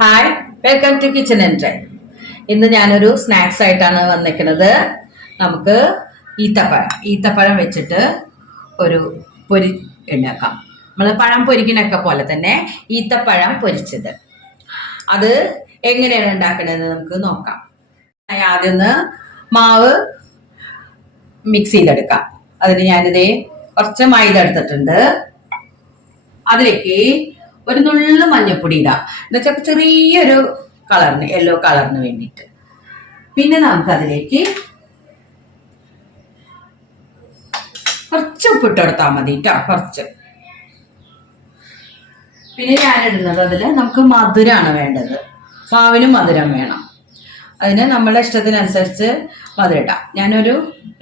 Hi, welcome to kitchen and try. ഇന്ന് ഞാനൊരു snacks ആയിട്ടാണ് വന്നിരിക്കുന്നത്. നമുക്ക് ഈത്തപ്പഴം വെച്ചിട്ട് ഒരു പൊരി ഉണ്ടാക്കാം. നമ്മൾ പഴം പൊരിക്കണൊക്കെ പോലെ തന്നെ ഈത്തപ്പഴം പൊരിച്ചത്. അത് എങ്ങനെയാണ് ഉണ്ടാക്കണമെന്ന് നമുക്ക് നോക്കാം. ആദ്യം മാവ് മിക്സ് ചെയ്തെടുക്കാം. അതിന് ഞാനിതേ കുറച്ച് മൈദ എടുത്തിട്ടുണ്ട്. അതിലേക്ക് ഒരു നുള്ളു മഞ്ഞപ്പൊടി ഇടാം, എന്നുവെച്ചാൽ ചെറിയൊരു കളറിന്, യെല്ലോ കളറിന് വേണ്ടിയിട്ട്. പിന്നെ നമുക്ക് അതിലേക്ക് കുറച്ച് ഉപ്പിട്ട് കൊടുത്താൽ മതി കേട്ടോ, കുറച്ച്. പിന്നെ ഞാനിടുന്നത് അതിൽ നമുക്ക് മധുരമാണ് വേണ്ടത്. മാവിനും മധുരം വേണം. അതിന് നമ്മുടെ ഇഷ്ടത്തിനനുസരിച്ച് മധുരം ഇടാം. ഞാനൊരു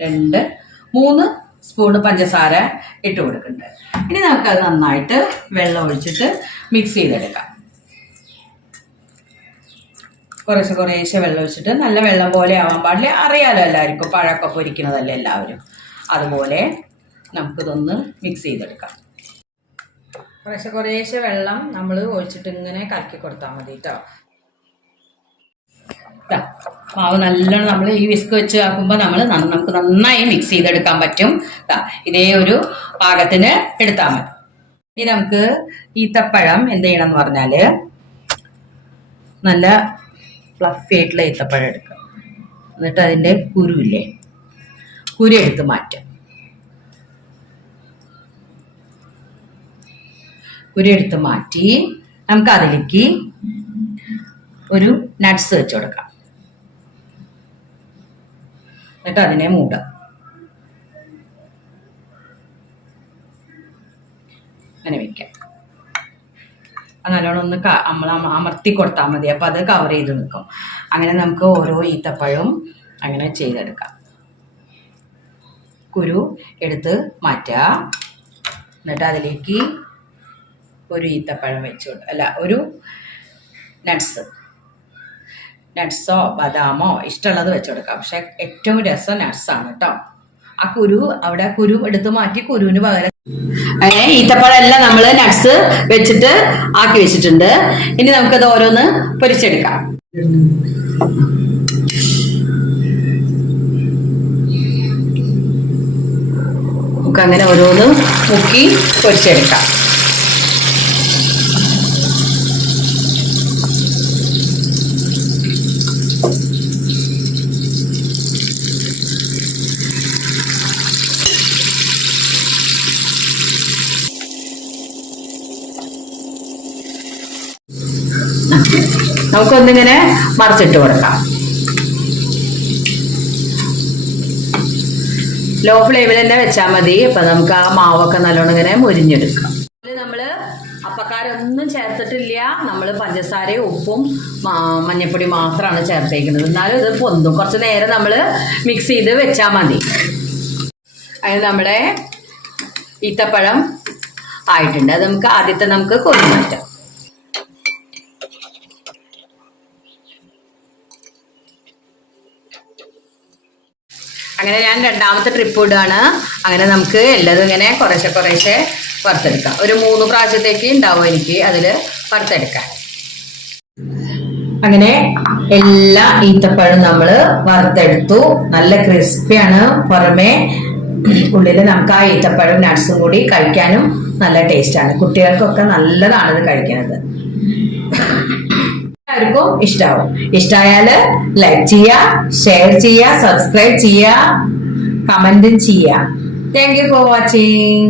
2-3 സ്പൂണ് പഞ്ചസാര ഇട്ട് കൊടുക്കുന്നുണ്ട്. ഇനി നമുക്കത് നന്നായിട്ട് വെള്ളം ഒഴിച്ചിട്ട് മിക്സ് ചെയ്തെടുക്കാം. കുറേശ്ശെ വെള്ളം ഒഴിച്ചിട്ട്, നല്ല വെള്ളം പോലെ ആവാൻ പാടില്ല. അറിയാലോ എല്ലാവർക്കും, പഴമൊക്കെ പൊരിക്കുന്നതല്ലേ എല്ലാവരും. അതുപോലെ നമുക്കിതൊന്ന് മിക്സ് ചെയ്തെടുക്കാം. കുറേശ്ശെ വെള്ളം നമ്മൾ ഒഴിച്ചിട്ട് ഇങ്ങനെ കലക്കി കൊടുത്താൽ മതി കേട്ടോ. മാവ് നല്ലോണം നമ്മൾ ഈ വിസ്ക് വെച്ച് ആക്കുമ്പോൾ നമുക്ക് നന്നായി മിക്സ് ചെയ്തെടുക്കാൻ പറ്റും. ഇതേ ഒരു പാകത്തിന് എടുത്താൽ മതി. ഇനി നമുക്ക് ഈത്തപ്പഴം എന്ത് ചെയ്യണം എന്ന് പറഞ്ഞാൽ, നല്ല ഫ്ലഫി ആയിട്ടുള്ള ഈത്തപ്പഴം എടുക്കുക. എന്നിട്ട് അതിൻ്റെ കുരു എടുത്ത് മാറ്റുക. കുരു എടുത്ത് മാറ്റി നമുക്ക് അതിലേക്ക് ഒരു നട്ട്സ് വെച്ച് കൊടുക്കാം. എന്നിട്ട് അതിനെ മൂടാം. അങ്ങനെ വെക്കാം. നല്ലോണം ഒന്ന് നമ്മൾ അമർത്തി കൊടുത്താൽ മതി. അപ്പം അത് കവർ ചെയ്ത് നിൽക്കും. അങ്ങനെ നമുക്ക് ഓരോ ഈത്തപ്പഴവും അങ്ങനെ ചെയ്തെടുക്കാം. കുരു എടുത്ത് മാറ്റുക. എന്നിട്ട് അതിലേക്ക് ഒരു ഈത്തപ്പഴം ഒരു നട്ട്സോ ബദാമോ ഇഷ്ടമുള്ളത് വെച്ച് കൊടുക്കാം. പക്ഷെ ഏറ്റവും രസം നട്ട്സാണ് കേട്ടോ. ആ കുരു എടുത്ത് മാറ്റി കുരുവിന് പകരം അങ്ങനെ ഈത്തപ്പഴം എല്ലാം നമ്മൾ നട്ട്സ് വെച്ചിട്ട് ആക്കി വെച്ചിട്ടുണ്ട്. ഇനി നമുക്കത് ഓരോന്ന് പൊരിച്ചെടുക്കാം. നമുക്കങ്ങനെ ഓരോന്ന് മുക്കി പൊരിച്ചെടുക്കാം. നമുക്കൊന്നിങ്ങനെ മറിച്ചിട്ട് കൊടുക്കാം. ലോ ഫ്ലെയിമിൽ തന്നെ വെച്ചാൽ മതി. അപ്പൊ നമുക്ക് ആ മാവൊക്കെ നല്ലോണം ഇങ്ങനെ മുരിഞ്ഞെടുക്കാം. നമ്മള് അപ്പക്കാരൊന്നും ചേർത്തിട്ടില്ല. നമ്മൾ പഞ്ചസാരയും ഉപ്പും മഞ്ഞപ്പൊടി മാത്രമാണ് ചേർത്തേക്കുന്നത്. എന്നാലും ഇത് പൊന്തും. കുറച്ച് നേരം നമ്മൾ മിക്സ് ചെയ്ത് വെച്ചാൽ മതി. അതിന് നമ്മുടെ ഈത്തപ്പഴം ആയിട്ടുണ്ട്. അത് നമുക്ക് കൊണ്ടു മാറ്റാം. അങ്ങനെ ഞാൻ രണ്ടാമത്തെ ട്രിപ്പ് ഇടുകയാണ്. അങ്ങനെ നമുക്ക് എല്ലാതും ഇങ്ങനെ കുറേശ്ശെ വറുത്തെടുക്കാം. ഒരു 3 പ്രാവശ്യത്തേക്ക് ഉണ്ടാവും എനിക്ക് അതിൽ വറുത്തെടുക്കാൻ. അങ്ങനെ എല്ലാ ഈത്തപ്പഴം നമ്മൾ വറുത്തെടുത്തു. നല്ല ക്രിസ്പിയാണ് പുറമേ. ഉള്ളിൽ നമുക്ക് ആ ഈത്തപ്പഴം നട്ട്സും കൂടി കഴിക്കാനും നല്ല ടേസ്റ്റാണ്. കുട്ടികൾക്കൊക്കെ നല്ലതാണ് ഇത് കഴിക്കുന്നത്. എല്ലാവർക്കും ഇഷ്ടാവും. ഇഷ്ടമായാൽ ലൈക്ക് ചെയ്യുക, ഷെയർ ചെയ്യുക, സബ്സ്ക്രൈബ് ചെയ്യുക, കമന്റും ചെയ്യുക. Thank you for watching.